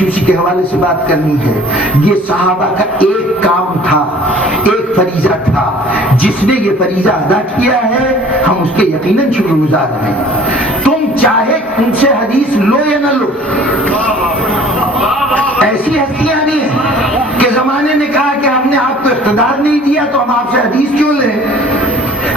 اسی کے حوالے سے بات کرنی ہے۔ یہ صحابہ کا ایک کام تھا، ایک فریضہ تھا، جس نے یہ فریضہ ادا کیا ہے ہم اس کے یقیناً شکر گزار ہیں۔ تم چاہے ان سے حدیث لو یا نہ لو، ایسی ہستیاں نہیں ہیں کہ زمانے نے کہا کہ ہم نے آپ کو اقتدار نہیں دیا تو ہم آپ سے حدیث کیوں لیں،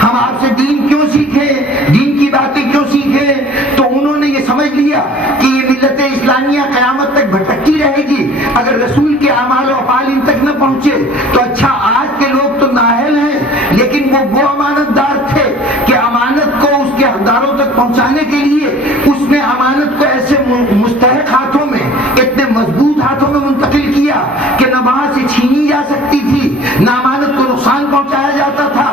ہم آپ سے دین کیوں سیکھیں، دین کی باتیں کیوں سیکھیں۔ تو انہوں نے یہ سمجھ لیا کہ یہ ملت اسلامیہ قیامت تک بھٹکتی رہے گی اگر رسول کے اعمال و افعال ان تک نہ پہنچے۔ تو اچھا آج کے لوگ تو نااہل ہیں، لیکن وہ امانت دار تھے کہ امانت کو اس کے حقداروں تک پہنچانے کے لیے اس نے امانت کو ایسے مستحق ہاتھوں میں، اتنے مضبوط ہاتھوں میں منتقل کیا کہ نہ وہاں سے چھینی جا سکتی تھی، نہ امانت کو نقصان پہنچایا جاتا تھا۔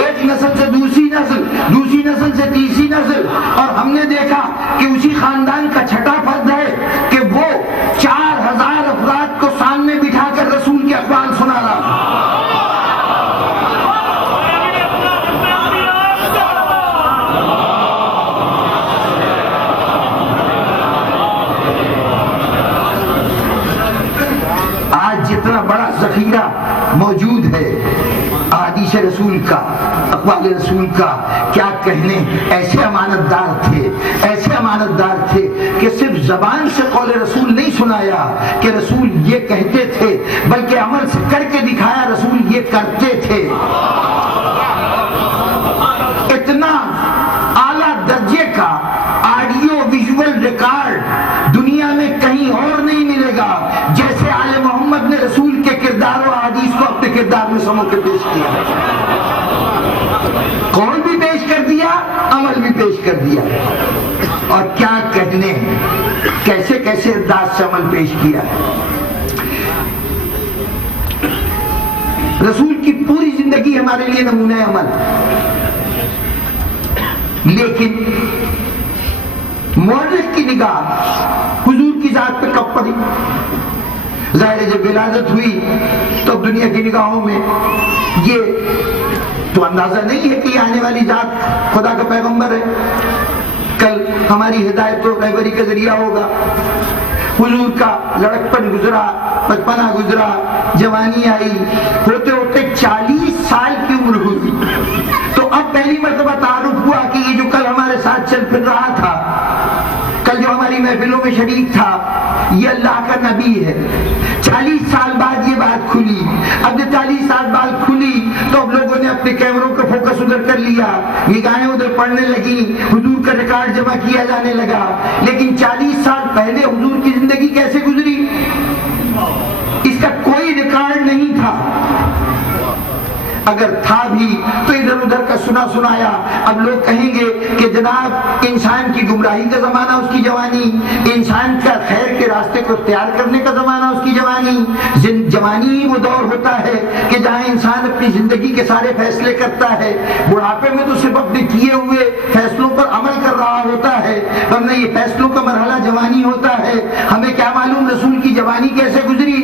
ایک نسل سے دوسری نسل، دوسری نسل سے تیسری نسل، اور ہم نے دیکھا کہ اسی خاندان کا چھٹا فرد ہے کہ وہ 4000 افراد کو سامنے بٹھا کر رسول کے اقوال سنا رہا تھا۔ آج جتنا بڑا ذخیرہ موجود ہے احادیث رسول کا، اقوال رسول کا، کیا کہنے، ایسے امانت دار تھے، ایسے امانت دار تھے کہ صرف زبان سے قول رسول نہیں سنایا کہ رسول یہ کہتے تھے، بلکہ عمل سے کر کے دکھایا رسول یہ کرتے تھے۔ اتنا اعلیٰ درجے کا آڈیو ویژول ریکارڈ دنیا میں کہیں اور نہیں ملے گا جیسے آل محمد نے رسول کے کردار و حدیث کو اپنے کردار میں سمو کے پیش کیا۔ قول بھی پیش کر دیا، عمل بھی پیش کر دیا، اور کیا کہنے، کیسے کیسے انداز سے عمل پیش کیا۔ رسول کی پوری زندگی ہمارے لیے نمونہ عمل، لیکن مورخ کی نگاہ حضور کی ذات پہ کب پڑی؟ ظاہر جب ولادت ہوئی تو دنیا کی نگاہوں میں یہ تو اندازہ نہیں ہے کہ یہ آنے والی ذات خدا کا پیغمبر ہے، کل ہماری ہدایت و رہبری کا ذریعہ ہوگا۔ حضور کا لڑکپن گزرا، بچپنا گزرا، جوانی آئی، ہوتے ہوتے 40 سال کی عمر ہوئی تو اب پہلی مرتبہ تعارف ہوا کہ یہ جو کل ہمارے ساتھ چل پھر رہا تھا، کل جو ہماری محفلوں میں شریک تھا، یہ اللہ کا نبی ہے۔ 40 سال بعد یہ بات کھلی۔ اب جب 40 سال بعد کھلی تو اب لوگوں نے اپنے کیمروں کا فوکس ادھر کر لیا، نگاہیں ادھر پڑنے لگی، حضور کا ریکارڈ جمع کیا جانے لگا۔ لیکن 40 سال پہلے حضور کی زندگی کیسے گزری، اس کا کوئی ریکارڈ نہیں تھا، اگر تھا بھی تو ادھر ادھر کا سنا سنایا۔ اب لوگ کہیں گے کہ جناب انسان کی گمراہی کا زمانہ اس کی جوانی، انسان کا خیر کے راستے کو اختیار کرنے کا زمانہ اس کی جوانی۔ جوانی ہی وہ دور ہوتا ہے کہ جہاں انسان اپنی زندگی کے سارے فیصلے کرتا ہے، بڑھاپے میں تو صرف اپنے کیے ہوئے فیصلوں پر عمل کر رہا ہوتا ہے، ورنہ یہ فیصلوں کا مرحلہ جوانی ہوتا ہے۔ ہمیں کیا معلوم رسول کی جوانی کیسے گزری،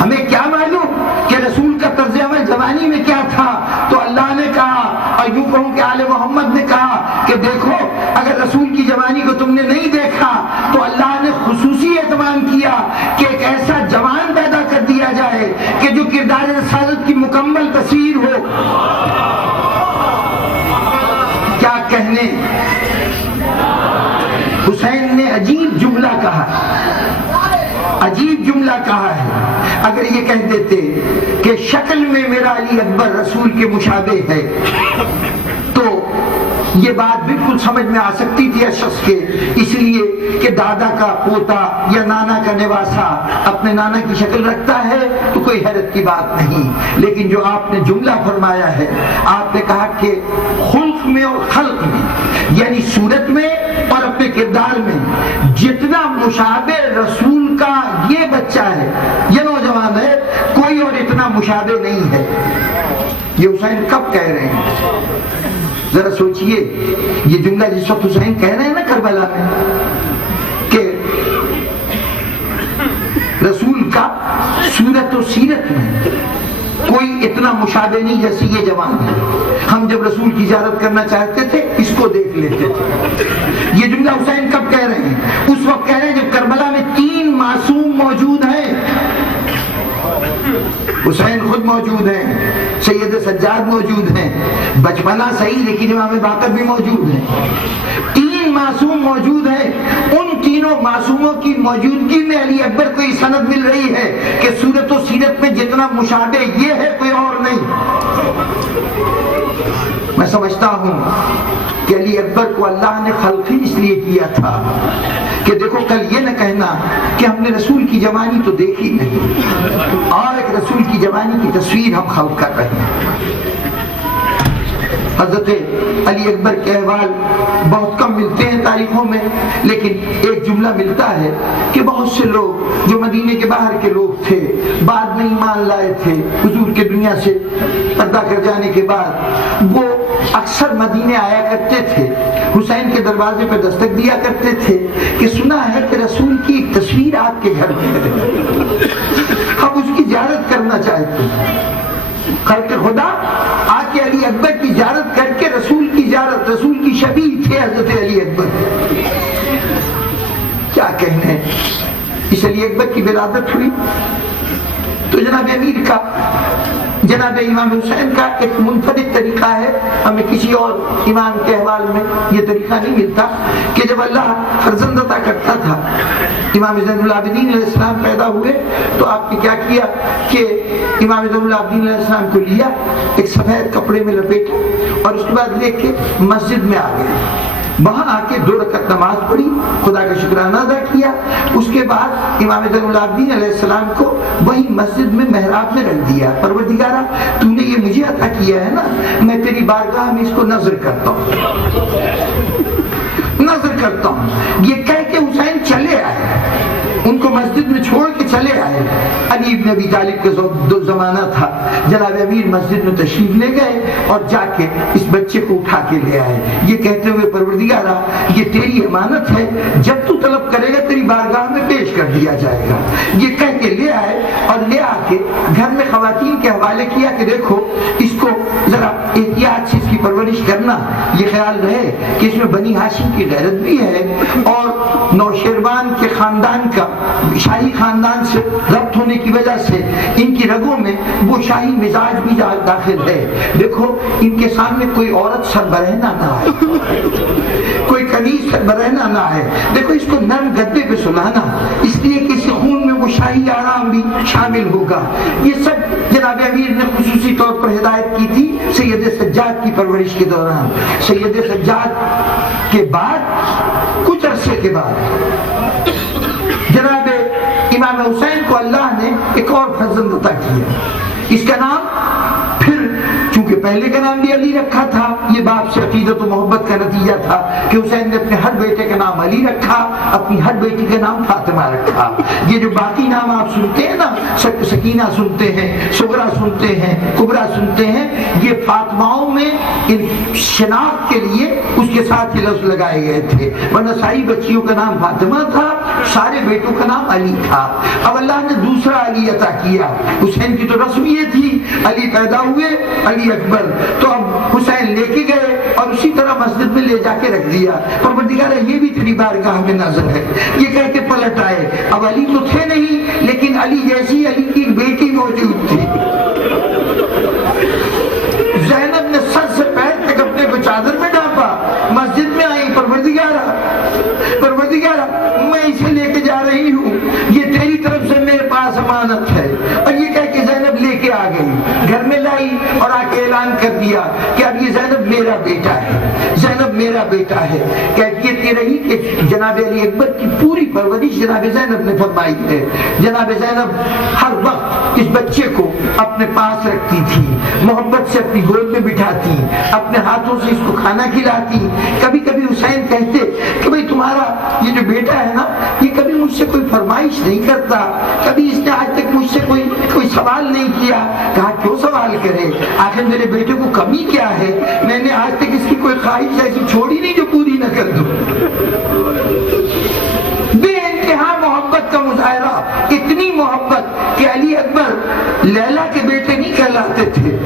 ہمیں کیا معلوم کہ رسول کا طرز عمل جوانی میں کیا تھا۔ تو اللہ نے کہا، اور یوں کہوں کہ آل محمد نے کہا کہ دیکھو اگر رسول کی جوانی کو تم نے نہیں دیکھا تو اللہ نے خصوصی اہتمام کیا کہ ایک ایسا جوان پیدا کر دیا جائے کہ جو کردار رسالت کی مکمل تصویر ہو۔ کیا کہنے، حسین نے عجیب جملہ کہا، عجیب جملہ کہا ہے۔ اگر یہ کہہ دیتے کہ شکل میں میرا علی اکبر رسول کے مشابہ ہے تو یہ بات بالکل سمجھ میں آ سکتی تھی اس شخص کے، اس لیے کہ دادا کا پوتا یا نانا کا نواسا اپنے نانا کی شکل رکھتا ہے تو کوئی حیرت کی بات نہیں۔ لیکن جو آپ نے جملہ فرمایا ہے، آپ نے کہا کہ خلق میں اور خلق میں، یعنی صورت میں اور اپنے کردار میں جتنا مشابہ رسول کا یہ بچہ ہے، یہ نوجوان ہے، کوئی اور اتنا مشابہ نہیں ہے۔ یہ حسین کب کہہ رہے ہیں؟ ذرا سوچئے، یہ جملہ جس وقت حسین کہہ رہے ہیں نا کربلا میں کہ رسول کا صورت و سیرت میں کوئی اتنا مشابہ نہیں جیسے یہ جوان ہے، ہم جب رسول کی زیارت کرنا چاہتے تھے اس کو دیکھ لیتے تھے۔ یہ جملہ حسین کب کہہ رہے ہیں؟ اس وقت کہہ رہے ہیں جب کربلا خود موجود ہیں، سید سجاد موجود ہیں، بچپنا صحیح لیکن امام باقر بھی موجود ہیں، 3 معصوم موجود ہیں۔ ان تینوں معصوموں کی موجودگی میں علی اکبر کو یہ سند مل رہی ہے کہ صورت و سیرت میں جتنا مشابہ یہ ہے کوئی اور نہیں۔ میں سمجھتا ہوں کہ علی اکبر کو اللہ نے خلق ہی اس لیے کیا تھا کہ دیکھو کل یہ نہ کہنا کہ ہم نے رسول کی جوانی تو دیکھی نہیں، اور ایک رسول کی جوانی کی تصویر ہم خلق کر رہے ہیں۔ حضرت علی اکبر کے احوال بہت کم ملتے ہیں تاریخوں میں، لیکن ایک جملہ ملتا ہے کہ بہت سے لوگ جو مدینے کے باہر کے لوگ تھے، بعد میں ایمان لائے تھے حضور کے دنیا سے پردہ کر جانے کے بعد، وہ اکثر مدینے آیا کرتے تھے، حسین کے دروازے پہ دستک دیا کرتے تھے کہ سنا ہے کہ رسول کی ایک تصویر آپ کے گھر میں ہے، ہم اس کی زیارت کرنا چاہتے ہیں۔ خلق خدا آ کے علی اکبر کی زیارت کر کے رسول کی زیارت، رسول کی شبیہ تھے حضرت علی اکبر۔ کیا کہنے، اس علی اکبر کی ولادت ہوئی تو جناب امیر کا، جناب امام حسین کا ایک منفرد طریقہ ہے، ہمیں کسی اور امام کے احوال میں یہ طریقہ نہیں ملتا کہ جب اللہ فرزند عطا کرتا تھا، امام زین العابدین علیہ السلام پیدا ہوئے تو آپ نے کیا کیا کہ امام زین العابدین علیہ السلام کو لیا، ایک سفید کپڑے میں لپیٹا اور اس کے بعد لے کے مسجد میں آ گئے، وہاں آ کے 2 رکعت نماز پڑھی، خدا کا شکرانہ ادا کیا، اس کے بعد امام زین العابدین علیہ السلام کو وہی مسجد میں محراب میں رکھ دیا۔ پروردگارہ تو نے یہ مجھے عطا کیا ہے نا، میں تیری بارگاہ میں اس کو نظر کرتا ہوں، نظر کرتا ہوں۔ یہ کہہ کے حسین چلے آئے، ان کو مسجد میں چھوڑ کے چلے آئے۔ علی بن ابی طالب کا زمانہ تھا، جناب امیر مسجد میں تشریف لے گئے اور جا کے اس بچے کو اٹھا کے لے آئے، یہ کہتے ہوئے پروردگارہ یہ تیری امانت ہے، جب تو طلب کرے گا تیری بارگاہ میں پیش کر دیا جائے گا۔ یہ کہہ کے لے آئے اور لے آ کے گھر میں خواتین کے حوالے کیا کہ دیکھو اس کو ذرا احتیاط سے اس کی پرورش کرنا، یہ خیال رہے کہ اس میں بنی ہاشم کی غیرت بھی ہے اور نوشیروان کے خاندان کا، شاہی خاندان سے ربط ہونے کی وجہ سے ان کی رگوں میں وہ شاہی مزاج بھی داخل ہے، دیکھو ان کے سامنے کوئی عورت سربرہنہ نہ آئے، کوئی کنیز سربرہنہ نہ آئے، دیکھو اس کو نرم گدے پہ سلانا، اس لیے کہ اس خون میں وہ شاہی آرام بھی شامل ہوگا۔ یہ سب جناب امیر نے خصوصی طور پر ہدایت کی تھی سید سجاد کی پرورش کے دوران۔ سید سجاد کے بعد کچھ عرصے کے بعد جناب امام حسین کو اللہ نے ایک اور فرزند عطا کیا، اس کا نام پھر چونکہ پہلے کا نام بھی علی رکھا تھا، یہ باپ سے عقیدت و محبت کا نتیجہ تھا کہ حسین نے اپنے ہر بیٹے کا نام علی رکھا، اپنی ہر بیٹی کا نام فاطمہ رکھا۔ یہ جو باقی نام آپ سنتے ہیں نا، سکینہ سنتے ہیں، صغرا سنتے ہیں، کبرا سنتے ہیں، یہ فاطماؤں میں ان شناخت کے لیے اس کے ساتھ یہ لفظ لگائے گئے تھے، ورنہ ساری بچیوں کا نام فاطمہ تھا، سارے بیٹوں کا نام علی تھا۔ اب اللہ نے دوسرا علی عطا کیا، حسین کی تو رسم یہ تھی علی پیدا ہوئے علی اکبر، تو اب حسین لے کے گئے اور اسی طرح مسجد میں لے جا کے رکھ دیا۔ پروردگارہ یہ بھی تیری بارگاہ میں نظر ہے، یہ کہہ کے پلٹ آئے، اب علی تو تھے نہیں لیکن علی جیسی علی کی بیٹی موجود تھی۔ زینب نے سر سے پیر تک اپنے کو چادر میں ڈھانپا، مسجد میں آئی، پروردگارہ میں اسے لے کے جا رہی ہوں، یہ تیری طرف سے میرے پاس امانت ہے، اور یہ کہہ کے زینب لے کے آ گئی، گھر میں لائی اور آ کے اعلان کر دیا کہ اب یہ زینب میرا بیٹا ہے، زینب میرا بیٹا ہے۔ کہتی رہی کہ جناب علی اکبر کی پوری پرورش جناب زینب نے فرمائی ہے۔ جناب زینب ہر وقت اس بچے کو اپنے پاس رکھتی تھی، محبت سے اپنی گود میں بٹھاتی، اپنے ہاتھوں سے اس کو کھانا کھلاتی۔ کبھی کبھی حسین کہتے کہ بھئی تمہارا یہ جو بیٹا ہے نا، یہ کبھی مجھ سے کوئی فرمائش نہیں کرتا، کبھی اس نے آج تک مجھ سے کوئی سوال نہیں کیا۔ کہا کیوں سوال کرے، آخر میرے بیٹے کو کمی کیا ہے، میں نے آج تک اس کی کوئی خواہش ایسی چھوڑی نہیں جو پوری نہ کر دوں۔ بے انتہا محبت کا مظاہرہ، اتنی محبت کہ علی اکبر لیلا کے بیٹے نہیں کہلاتے تھے،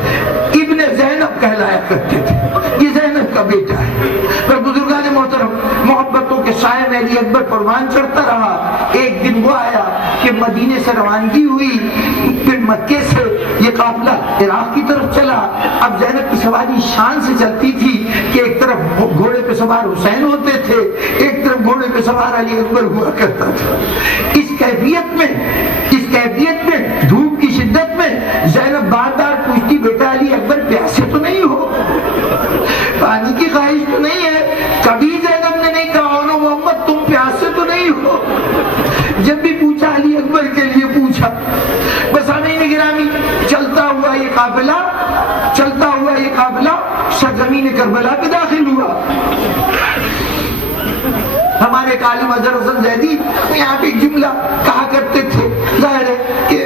ابن زینب کہلایا کرتے تھے، یہ زینب کا بیٹا ہے۔ پر بزرگان محترم محبتوں کے سائے میں علی اکبر پروان چڑھتا رہا۔ ایک دن وہ آیا کہ کہ مدینے سے روانگی ہوئی، پھر مکے سے یہ قافلہ عراق کی طرف چلا۔ اب زینب کی سواری شان سے چلتی تھی کہ ایک طرف گھوڑے پہ سوار حسین ہوتے تھے، ایک طرف گھوڑے پہ سوار علی اکبر ہوا کرتا تھا۔ اس کیفیت میں دھوپ کی شدت میں زینب بار بار پوچھتی، بیٹا علی اکبر پیاسے تو نہیں ہو؟ پانی کی خواہش تو نہیں ہے؟ کبھی زینب نے نہیں کہا او محمد تم پیاسے تو نہیں ہو؟ جب بھی پوچھا علی اکبر کے لیے پوچھا۔ بس سامعین گرامی، چلتا ہوا یہ قافلہ سرزمین کربلا پہ داخل ہوا۔ ہمارے عالم اظہر حسن زیدی یہاں پہ ایک جملہ کہا کرتے تھے، ظاہر ہے کہ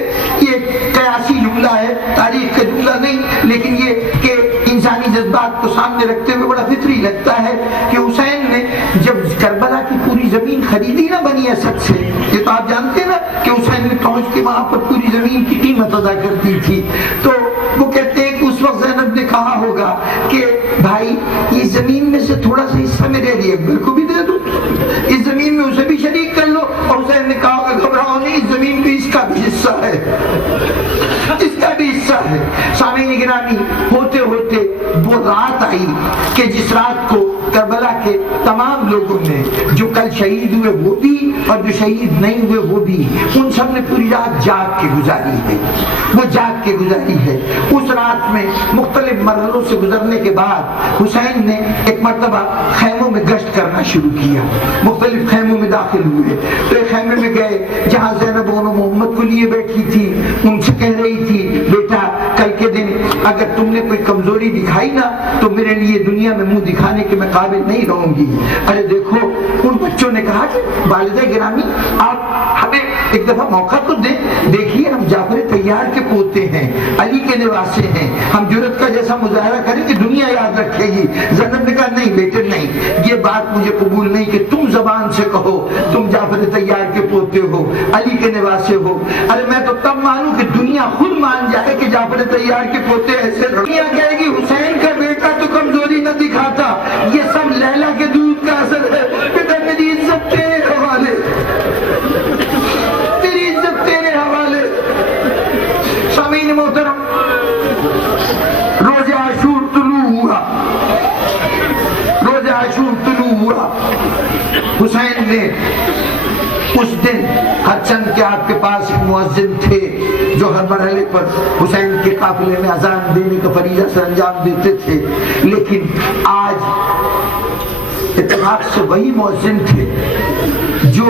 یہ قیاسی جملہ ہے، تاریخ کا جملہ نہیں، لیکن یہ کہ انسانی جذبات کو سامنے رکھتے ہوئے بڑا فطری لگتا ہے کہ حسین نے جب کربلا کی پوری زمین خریدی نا بنی اسد سے، یہ تو آپ جانتے نا کہ حسین نے پہنچ کے وہاں پر پوری زمین کی قیمت ادا کر دی تھی، تو وہ کہتے ہیں کہ اس وقت زینب نے کہا ہوگا کہ بھائی یہ زمین میں سے تھوڑا سا حصہ میرے علی اکبر کو بھی دے دو، اس زمین میں اسے بھی شریک کر لو۔ اور حسین نے کہا کہ گھبراؤ نہیں، اس زمین پہ اس کا بھی حصہ ہے، اس کا بھی حصہ ہے۔ سامعین گرامی، ہوتے ہوتے وہ رات آئی کہ جس رات کو کربلا کے تمام لوگوں نے، جو کل شہید ہوئے وہ بھی اور جو شہید نہیں ہوئے وہ بھی، ان سب نے پوری رات جاگ کے گزاری ہے، وہ جاگ کے گزاری ہے۔ اس رات میں مختلف مرحلوں سے گزرنے کے بعد حسین نے ایک مرتبہ خیموں میں گشت کرنا شروع کیا، مختلف خیموں میں داخل ہوئے۔ تو ایک خیمے میں گئے جہاں زینب بانو محمد کو لیے بیٹھی تھی، ان سے کہہ رہی تھی بیٹا کل کے دن اگر تم نے کوئی کمزوری دکھائی نا تو میرے لیے دنیا میں منہ دکھانے کے میں قابل نہیں رہوں گی۔ ارے دیکھو ان بچوں نے کہا کہ والدہ گرامی آپ ہمیں ایک دفعہ موقع تو دیں، دیکھیے ہم جعفر طیار کے پوتے ہیں، علی کے نواسے ہیں، ہم جرأت کا جیسا مظاہرہ کریں کہ دنیا یاد رکھے گی۔ زینب نے کہا نہیں بیٹے نہیں، یہ بات مجھے قبول نہیں کہ تم زبان سے کہو تم جعفر طیار کے پوتے ہو، علی کے نواسے ہو۔ ارے میں تو تب مانوں کہ دنیا خود مان جائے کہ جعفر طیار کے پوتے ایسے، دنیا کہے گی حسین کا بیٹا تو کمزوری نہ دکھاتا، یہ سب لیلا کے دودھ کا اثر ہے۔ بیٹا میری عزت تیرے حوالے، تیری عزت تیرے حوالے۔ سامعین محترم، روز عاشور طلوع ہوا، حسین نے اس دن ہر چند کے آپ کے پاس مؤذن تھے جو ہر مرحلے پر حسین کے قافلے میں اذان دینے کا فریضہ سر انجام دیتے تھے، لیکن آج اتفاق سے وہی مؤذن تھے جو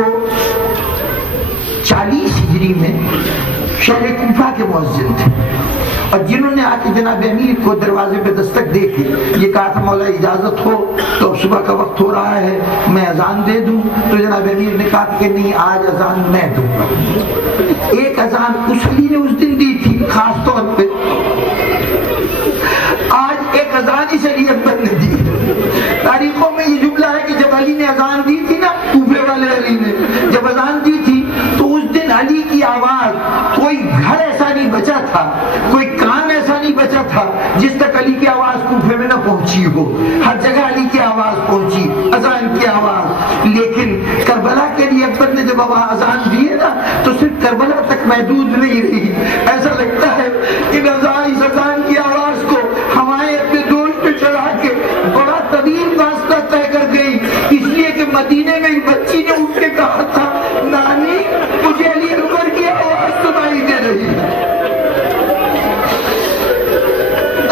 40 ہجری میں شہر کوفہ کے مؤذن تھے، اور جنہوں نے آ کے جناب امیر کو دروازے پہ دستک دے کے یہ کہا تھا مولا اجازت ہو تو اب صبح کا وقت ہو رہا ہے میں اذان دے دوں، تو جناب امیر نے کہا کہ نہیں آج اذان میں دوں گا۔ ایک اذان اس علی نے اس دن دی تھی خاص طور پہ، آج ایک اذان اس علی اکبر نے دی۔ تاریخوں میں یہ جملہ ہے کہ جب علی نے اذان دی تھی نا، کوفے والے علی نے جب اذان دی تھی تو اس دن علی کی آواز، کوئی گھر ایسا نہیں بچا تھا، کوئی کان ایسا نہیں بچا تھا جس تک علی کی آواز کوفے میں نہ پہنچی ہو، ہر جگہ علی کی آواز پہنچی، اذان کی آواز۔ لیکن کربلا کے لیے اکبر نے جب اذان دی ہے نا تو صرف کربلا تک محدود نہیں رہی، ایسا لگتا ہے کہ اس اذان کی آواز کو ہوائیں اپنے دوست پہ چڑھا کے بڑا طویل راستہ طے کر گئی، اس لیے کہ مدینے میں ایک بچی نے اٹھ کے کہا تھا نانی مجھے علی اکبر کی آواز سنائی دے رہی ہے،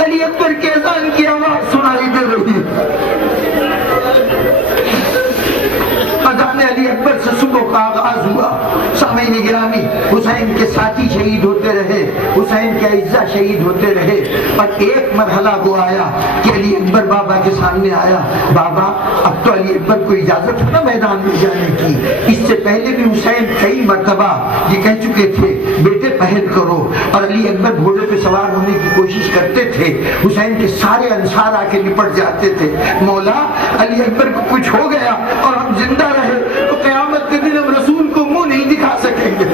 علی اکبر کے اذان کی آواز سنائی دے رہی ہے۔ اذان علی اکبر سے صبح کا آغاز ہوا۔ سامعین گرامی، حسین کے ساتھی شہید ہوتے رہے، حسین کے اعزا شہید ہوتے رہے، اور ایک مرحلہ وہ آیا کہ علی اکبر بابا کے سامنے آیا، بابا اب تو علی اکبر کو اجازت ہے نا میدان میں جانے کی۔ اس سے پہلے بھی حسین کئی مرتبہ یہ کہہ چکے تھے بیٹے پہل کرو، اور علی اکبر گھوڑے پہ سوار ہونے کی کوشش کرتے تھے، حسین کے سارے انصار آ کے نپٹ جاتے تھے، مولا علی اکبر کو کچھ ہو گیا اور ہم زندہ رہے تو قیامت کے دن ہم رسول کو منہ نہیں دکھا سکیں گے،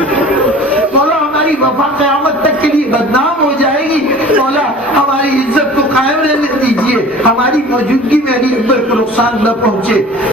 مولا ہماری وفا قیامت تک کے لیے بدنام ہو جائے گی، مولا ہماری عزت کو قائم رہنے دیجیے، ہماری موجودگی میں علی اکبر کو نقصان نہ پہنچے۔